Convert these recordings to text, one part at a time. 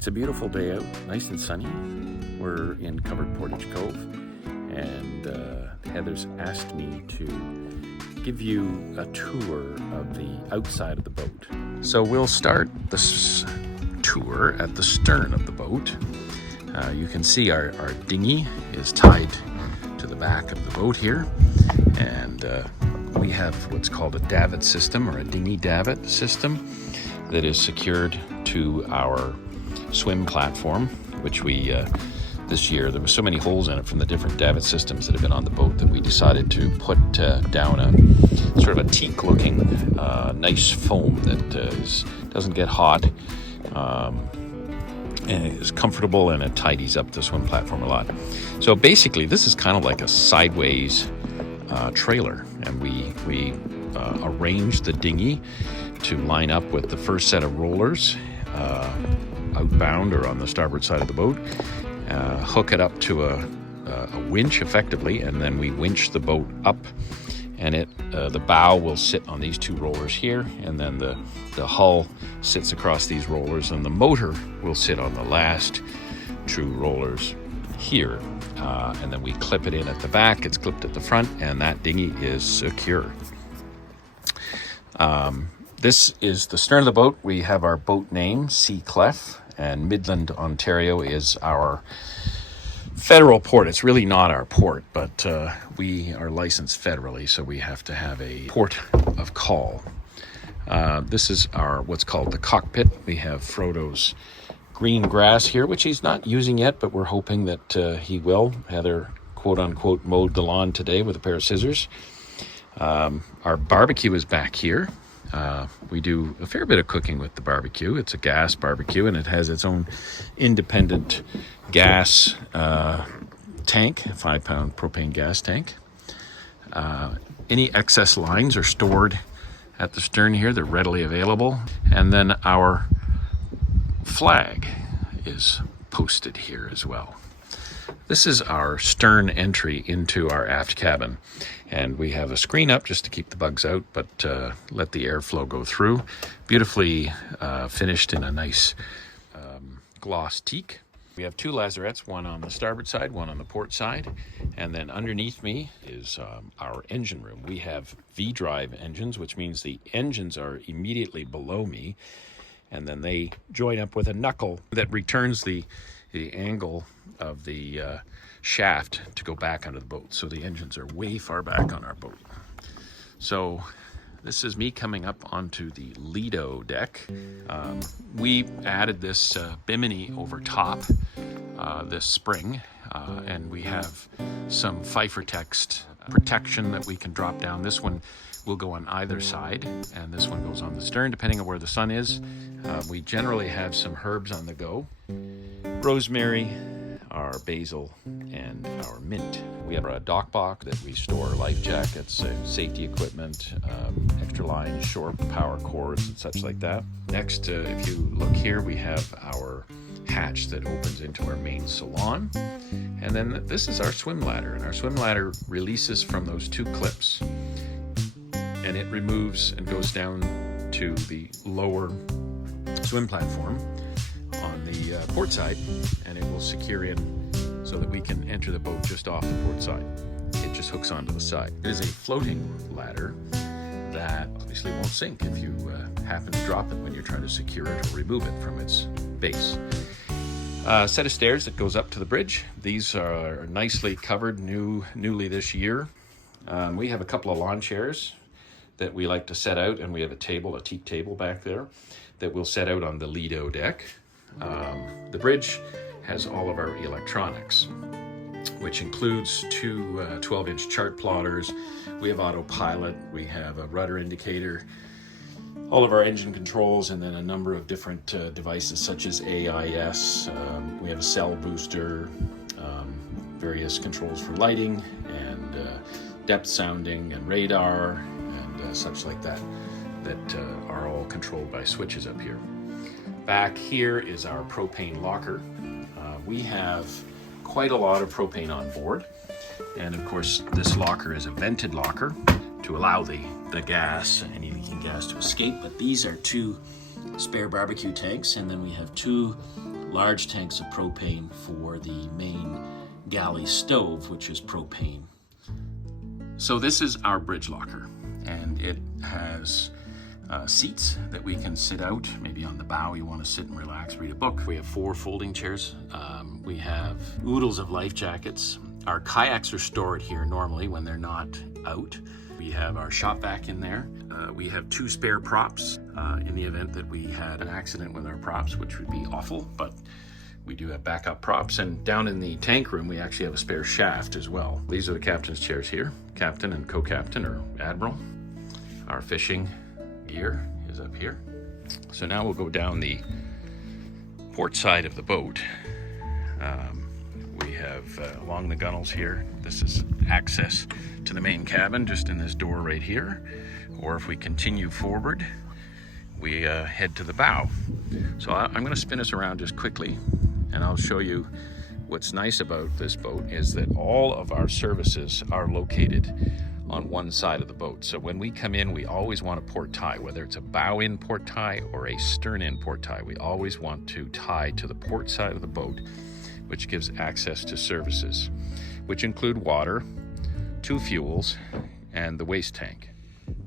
It's a beautiful day out, nice and sunny. We're in Covered Portage Cove, and Heather's asked me to give you a tour of the outside of the boat. So we'll start this tour at the stern of the boat. You can see our dinghy is tied to the back of the boat here, and we have what's called a davit system, or a dinghy davit system, that is secured to our swim platform, which we this year, there were so many holes in it from the different davit systems that have been on the boat that we decided to put down a sort of a teak looking nice foam that doesn't get hot, and is comfortable, and it tidies up the swim platform a lot. So basically this is kind of like a sideways trailer, and we arranged the dinghy to line up with the first set of rollers outbound or on the starboard side of the boat, hook it up to a winch effectively, and then we winch the boat up, and the bow will sit on these two rollers here, and then the hull sits across these rollers, and the motor will sit on the last two rollers here, and then we clip it in at the back. It's clipped at the front, and that dinghy is secure. This is the stern of the boat. We have our boat name, Clef, and Midland, Ontario is our federal port. It's really not our port, but we are licensed federally, so we have to have a port of call. This is our what's called the Cockpit. We have Frodo's green grass here, which he's not using yet, but we're hoping that he will. Heather, quote-unquote, mowed the lawn today with a pair of scissors. Our barbecue is back here. We do a fair bit of cooking with the barbecue. It's a gas barbecue, and it has its own independent gas tank, a 5-pound propane gas tank. Any excess lines are stored at the stern here. They're readily available. And then our flag is posted here as well. This is our stern entry into our aft cabin, and we have a screen up just to keep the bugs out, but let the airflow go through. Beautifully finished in a nice gloss teak. We have two lazarettes, one on the starboard side, one on the port side, and then underneath me is our engine room. We have V-drive engines, which means the engines are immediately below me, and then they join up with a knuckle that returns the angle of the shaft to go back under the boat. So the engines are way far back on our boat. So this is me coming up onto the Lido Deck. We added this bimini over top this spring, and we have some Pfeiffer text protection that we can drop down. This one will go on either side, and this one goes on the stern, depending on where the sun is. We generally have some herbs on the go. Rosemary, our basil, and our mint. We have a dock box that we store life jackets, safety equipment, extra line, short power cords, and such like that. Next, if you look here, we have our hatch that opens into our main salon. And then this is our swim ladder, and our swim ladder releases from those two clips, and it removes and goes down to the lower swim platform on the port side, and it will secure in so that we can enter the boat just off the port side. It just hooks onto the side. It is a floating ladder that obviously won't sink if you happen to drop it when you're trying to secure it or remove it from its base. Set of stairs that goes up to the bridge. These are nicely covered, newly this year. We have a couple of lawn chairs that we like to set out, and we have a teak table back there that we'll set out on the Lido Deck. The bridge has all of our electronics, which includes two 12-inch chart plotters. We have autopilot, we have a rudder indicator, all of our engine controls, and then a number of different devices such as AIS. We have a cell booster, various controls for lighting, and depth sounding, and radar, and such like that are all controlled by switches up here. Back here is our propane locker. We have quite a lot of propane on board, and of course this locker is a vented locker to allow the gas, any leaking gas, to escape. But these are two spare barbecue tanks, and then we have two large tanks of propane for the main galley stove, which is propane. So this is our bridge locker, and it has seats that we can sit out. Maybe on the bow you want to sit and relax, read a book. We have 4 folding chairs. We have oodles of life jackets. Our kayaks are stored here normally when they're not out. We have our shop vac in there. We have 2 spare props in the event that we had an accident with our props, which would be awful, but we do have backup props. And down in the tank room, we actually have a spare shaft as well. These are the captain's chairs here, captain and co-captain or admiral. Our fishing gear is up here. So now we'll go down the port side of the boat. We have along the gunnels here, this is access to the main cabin just in this door right here. Or if we continue forward, we head to the bow. So I'm going to spin us around just quickly, and I'll show you what's nice about this boat is that all of our services are located on one side of the boat. So when we come in, we always want a port tie, whether it's a bow in port tie or a stern in port tie. We always want to tie to the port side of the boat, which gives access to services, which include water, 2 fuels, and the waste tank.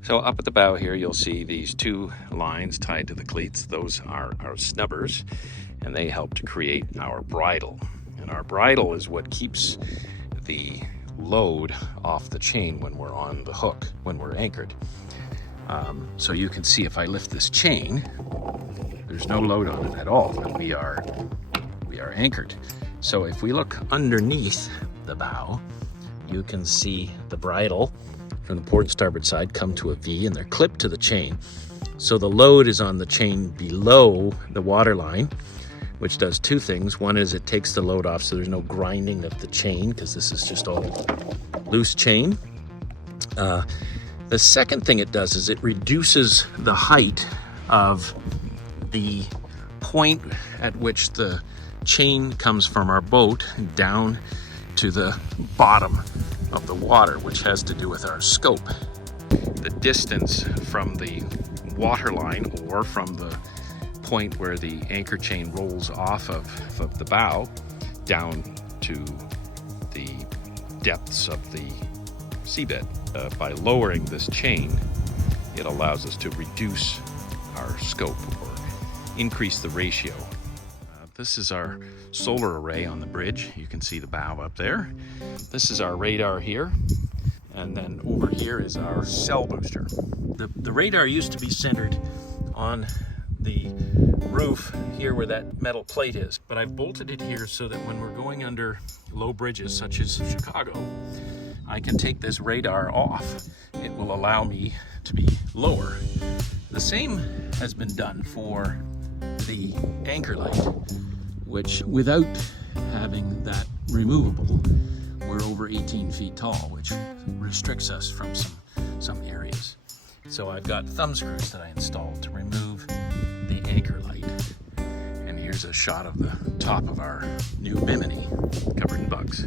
So up at the bow here, you'll see these 2 lines tied to the cleats. Those are our snubbers, and they help to create our bridle. And our bridle is what keeps the load off the chain when we're on the hook, when we're anchored. So you can see if I lift this chain, there's no load on it at all, and we are anchored. So if we look underneath the bow, you can see the bridle from the port and starboard side come to a V, and they're clipped to the chain. So the load is on the chain below the waterline, which does 2 things. One is it takes the load off so there's no grinding of the chain, because this is just all loose chain. The second thing it does is it reduces the height of the point at which the chain comes from our boat down to the bottom of the water, which has to do with our scope. The distance from the water line or from the point where the anchor chain rolls off of the bow down to the depths of the seabed. By lowering this chain, it allows us to reduce our scope or increase the ratio. This is our solar array on the bridge. You can see the bow up there. This is our radar here. And then over here is our cell booster. The radar used to be centered on the roof here where that metal plate is, but I've bolted it here so that when we're going under low bridges such as Chicago, I can take this radar off. It will allow me to be lower. The same has been done for the anchor light, which without having that removable, we're over 18 feet tall, which restricts us from some areas. So I've got thumb screws that I installed to remove the anchor light. And here's a shot of the top of our new Bimini covered in bugs.